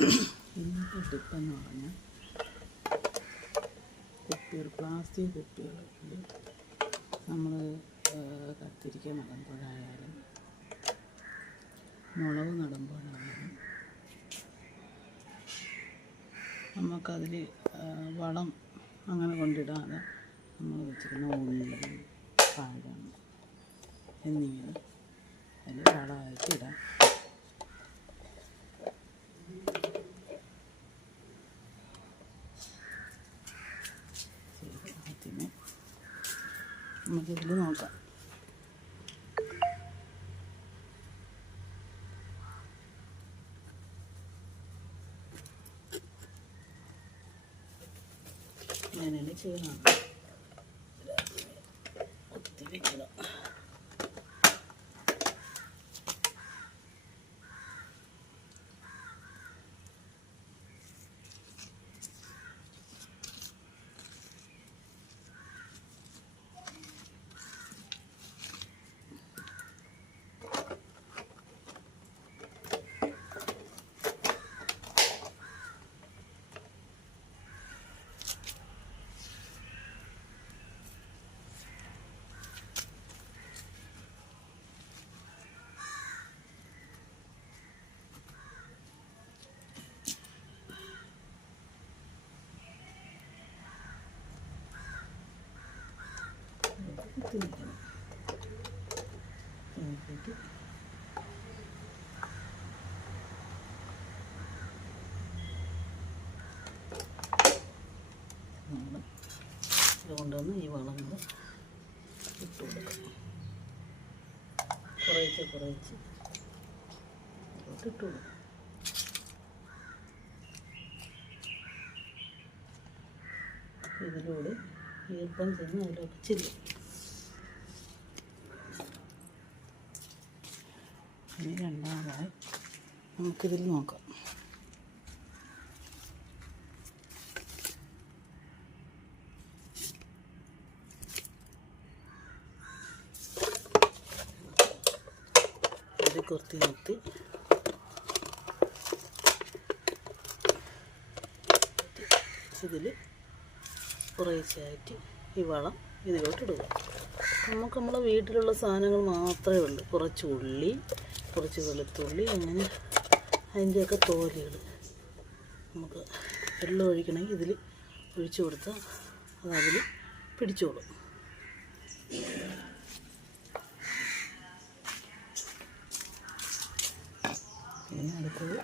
ഇന്നത്തെ ടിപ്പെന്ന് പറഞ്ഞാൽ കുപ്പികൾ, പ്ലാസ്റ്റിക് കുപ്പികളിൽ നമ്മൾ കത്തിരിക്ക നടുമ്പോഴായാലും മുളക് നടുമ്പോഴായാലും നമുക്കതിൽ വളം അങ്ങനെ കൊണ്ടിടാതെ നമ്മൾ വെച്ചിരുന്ന ഉള്ളി, പഴം എന്നിങ്ങനെ അതിൽ വളമായിട്ട് ഇടാം. ആദ്യമേ നമുക്കിതിൽ നോക്കാം. ഇങ്ങനെയാണ് ചെയ്യണം. കുത്തി വെക്കണം. കുത്തി വയ്ക്കണം. നോക്കിയിട്ട് നമ്മൾ ഇത് കൊണ്ടുവന്ന് ഈ വളങ്ങൾ ഇട്ട് കൊടുക്കണം. കുറേശ്ശെ കുറേശ്ശെ അതിലോട്ട് ഇട്ട് കൊടുക്കണം. ഇതിലൂടെ ഈർപ്പം ചെന്ന് അതിലോട്ട് ചെല്ലും. ഇനി രണ്ടാമതായി നമുക്കിതിൽ നോക്കാം. ഇത് കുറച്ച് നിർത്തി ഇതിൽ കുറേശ്ശായിട്ട് ഈ വളം ഇതിലോട്ട് ഇടുക. നമുക്ക് നമ്മളെ വീട്ടിലുള്ള സാധനങ്ങൾ മാത്രമേ ഉള്ളൂ. കുറച്ച് ഉള്ളി, കുറച്ച് വെളുത്തുള്ളി, അങ്ങനെ അതിൻ്റെയൊക്കെ തോലുകൾ നമുക്ക് വെള്ളം ഒഴിക്കണമെങ്കിൽ ഇതിൽ ഒഴിച്ചു കൊടുത്താൽ അതതിൽ പിടിച്ചോളും. പിന്നെ അടുത്തത്